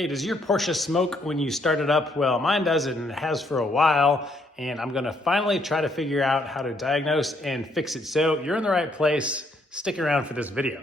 Hey, does your Porsche smoke when you start it up? Well, mine does, and it has for a while, and I'm gonna finally try to figure out how to diagnose and fix it. So you're in the right place. Stick around for this video.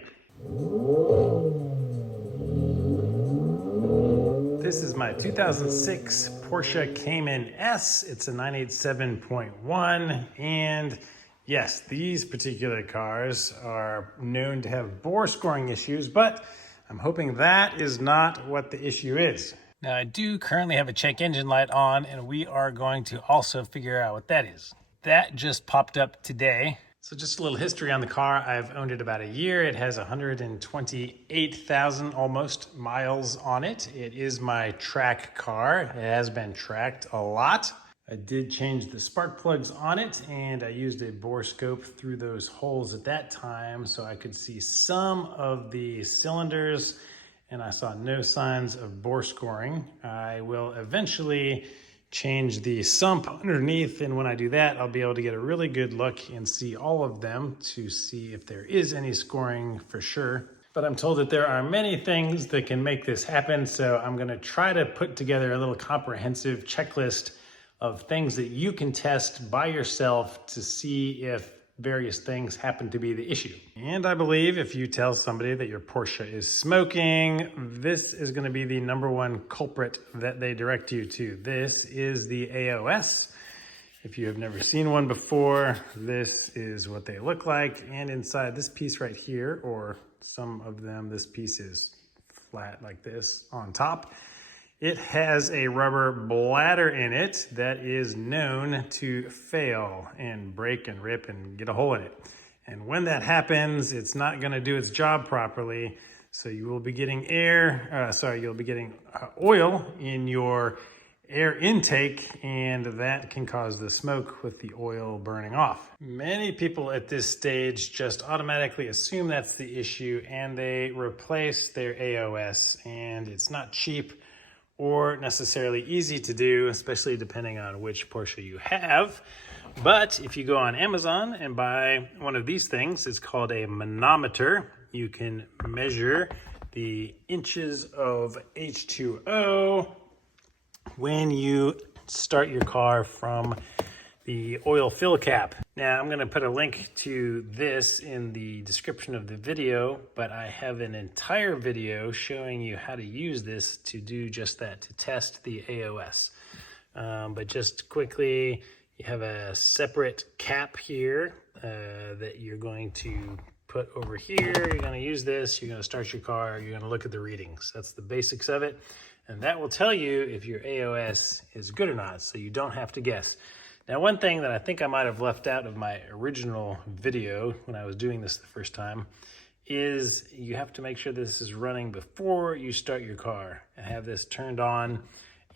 This is my 2006 Porsche Cayman S. It's a 987.1, and yes, these particular cars are known to have bore scoring issues, but I'm hoping that is not what the issue is. Now, I do currently have a check engine light on, and we are going to also figure out what that is. That just popped up today. So just a little history on the car. I've owned it about a year. It has 128,000 almost miles on it. It is my track car. It has been tracked a lot. I did change the spark plugs on it, and I used a bore scope through those holes at that time so I could see some of the cylinders, and I saw no signs of bore scoring. I will eventually change the sump underneath, and when I do that, I'll be able to get a really good look and see all of them to see if there is any scoring for sure. But I'm told that there are many things that can make this happen, so I'm gonna try to put together a little comprehensive checklist of things that you can test by yourself to see if various things happen to be the issue. And I believe if you tell somebody that your Porsche is smoking, this is gonna be the #1 culprit that they direct you to. This is the AOS. If you have never seen one before, this is what they look like. And inside this piece right here, or some of them, this piece is flat like this on top. It has a rubber bladder in it that is known to fail and break and rip and get a hole in it. And when that happens, it's not gonna do its job properly. So you will be getting you'll be getting oil in your air intake, and that can cause the smoke with the oil burning off. Many people at this stage just automatically assume that's the issue and they replace their AOS, and it's not cheap or necessarily easy to do, especially depending on which Porsche you have. But if you go on Amazon and buy one of these things, it's called a manometer. You can measure the inches of H2O when you start your car from the oil fill cap. Now, I'm gonna put a link to this in the description of the video, but I have an entire video showing you how to use this to do just that, to test the AOS. But just quickly, you have a separate cap here that you're going to put over here. You're gonna use this, you're gonna start your car, you're gonna look at the readings. That's the basics of it. And that will tell you if your AOS is good or not, so you don't have to guess. Now, one thing that I think I might have left out of my original video when I was doing this the first time is you have to make sure this is running before you start your car, and have this turned on,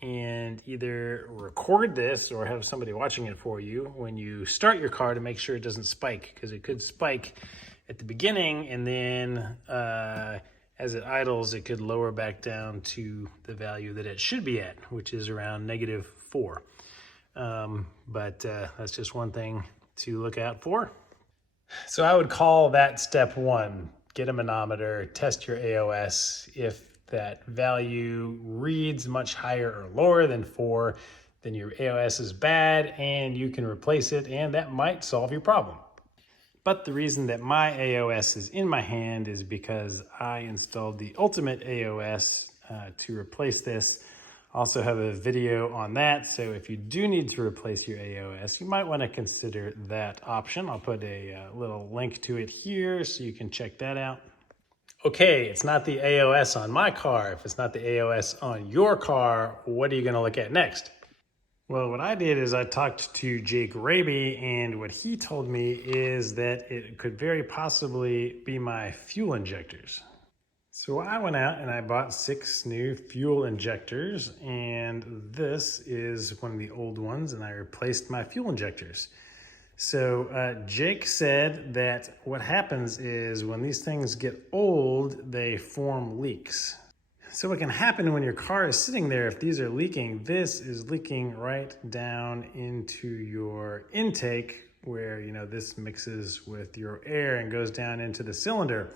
and either record this or have somebody watching it for you when you start your car to make sure it doesn't spike, because it could spike at the beginning, and then as it idles, it could lower back down to the value that it should be at, which is around -4. But that's just one thing to look out for. So I would call that step 1. Get a manometer, test your AOS. If that value reads much higher or lower than 4, then your AOS is bad and you can replace it, and that might solve your problem. But the reason that my AOS is in my hand is because I installed the ultimate AOS to replace this. Also have a video on that, so if you do need to replace your AOS, you might want to consider that option. I'll put a little link to it here so you can check that out. Okay, it's not the AOS on my car. If it's not the AOS on your car, what are you going to look at next? Well, what I did is I talked to Jake Raby, and what he told me is that it could very possibly be my fuel injectors. So I went out and I bought 6 new fuel injectors, and this is one of the old ones, and I replaced my fuel injectors. So Jake said that what happens is when these things get old, they form leaks. So what can happen when your car is sitting there, if these are leaking, this is leaking right down into your intake where, this mixes with your air and goes down into the cylinder.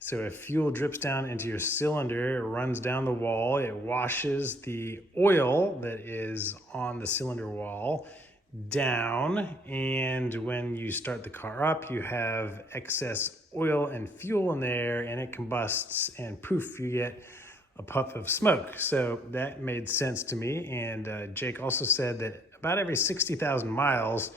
So if fuel drips down into your cylinder, it runs down the wall, it washes the oil that is on the cylinder wall down, and when you start the car up, you have excess oil and fuel in there, and it combusts, and poof, you get a puff of smoke. So that made sense to me. And Jake also said that about every 60,000 miles,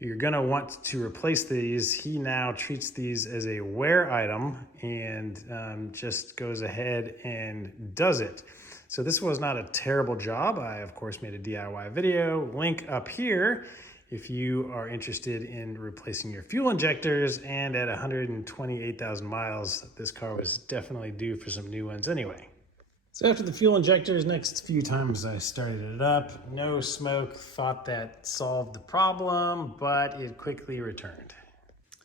you're gonna want to replace these. He now treats these as a wear item and just goes ahead and does it. So this was not a terrible job. I, of course, made a DIY video. Link up here if you are interested in replacing your fuel injectors. And at 128,000 miles, this car was definitely due for some new ones anyway. So after the fuel injectors, next few times I started it up, no smoke, thought that solved the problem, but it quickly returned.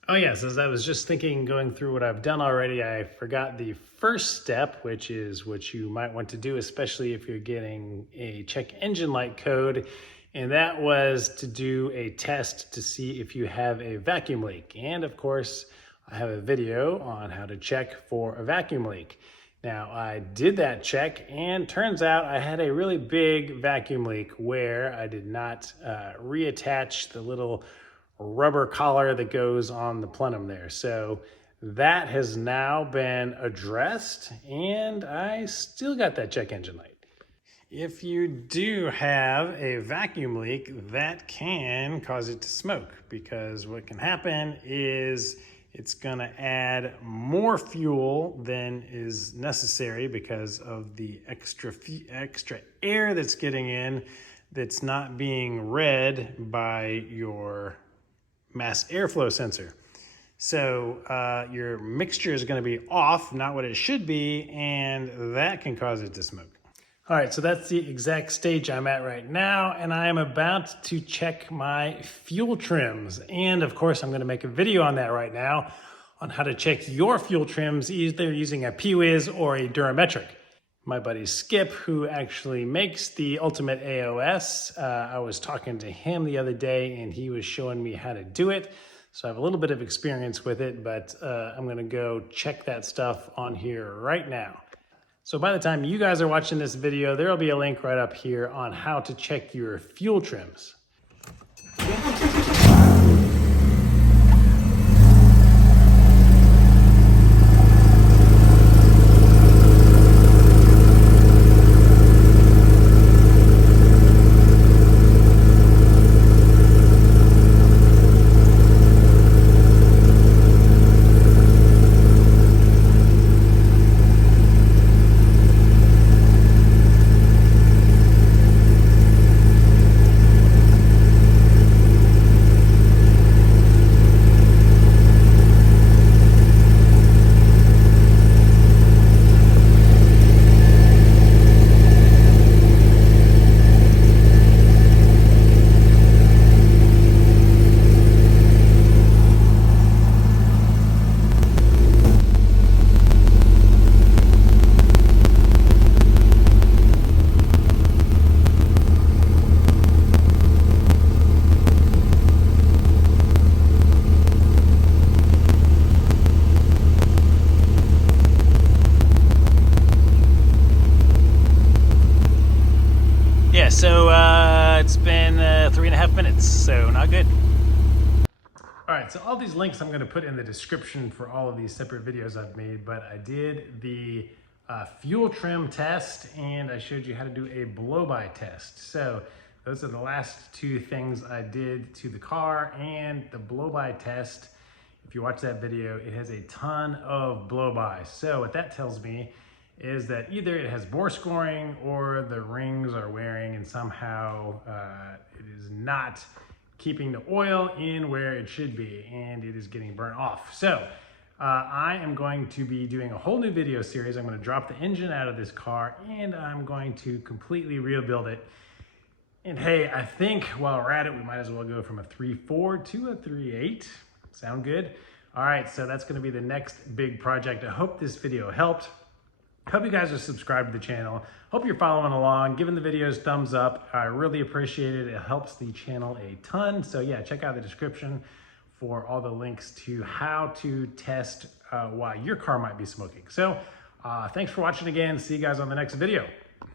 Oh yes, as I was just thinking, going through what I've done already, I forgot the first step, which is what you might want to do, especially if you're getting a check engine light code, and that was to do a test to see if you have a vacuum leak. And of course, I have a video on how to check for a vacuum leak. Now, I did that check, and turns out I had a really big vacuum leak where I did not reattach the little rubber collar that goes on the plenum there. So that has now been addressed, and I still got that check engine light. If you do have a vacuum leak, that can cause it to smoke, because what can happen is it's gonna add more fuel than is necessary because of the extra air that's getting in that's not being read by your mass airflow sensor. So your mixture is gonna be off, not what it should be, and that can cause it to smoke. All right, so that's the exact stage I'm at right now, and I am about to check my fuel trims. And of course, I'm gonna make a video on that right now on how to check your fuel trims, either using a P-Wiz or a Durametric. My buddy Skip, who actually makes the Ultimate AOS, I was talking to him the other day, and he was showing me how to do it. So I have a little bit of experience with it, but I'm gonna go check that stuff on here right now. So by the time you guys are watching this video, there'll be a link right up here on how to check your fuel trims. So it's been 3.5 minutes, so not good. All right, so all these links I'm gonna put in the description for all of these separate videos I've made, but I did the fuel trim test, and I showed you how to do a blow-by test. So those are the last two things I did to the car, and the blow-by test, if you watch that video, it has a ton of blow-bys. So what that tells me is that either it has bore scoring or the rings are wearing and somehow it is not keeping the oil in where it should be, and it is getting burnt off. So I am going to be doing a whole new video series. I'm going to drop the engine out of this car, and I'm going to completely rebuild it. And hey, I think while we're at it, we might as well go from a 3.4 to a 3.8. Sound good? All right, so that's going to be the next big project. I hope this video helped. Hope you guys are subscribed to the channel. Hope you're following along, giving the videos thumbs up. I really appreciate it. It helps the channel a ton. So yeah, check out the description for all the links to how to test why your car might be smoking. So thanks for watching again. See you guys on the next video.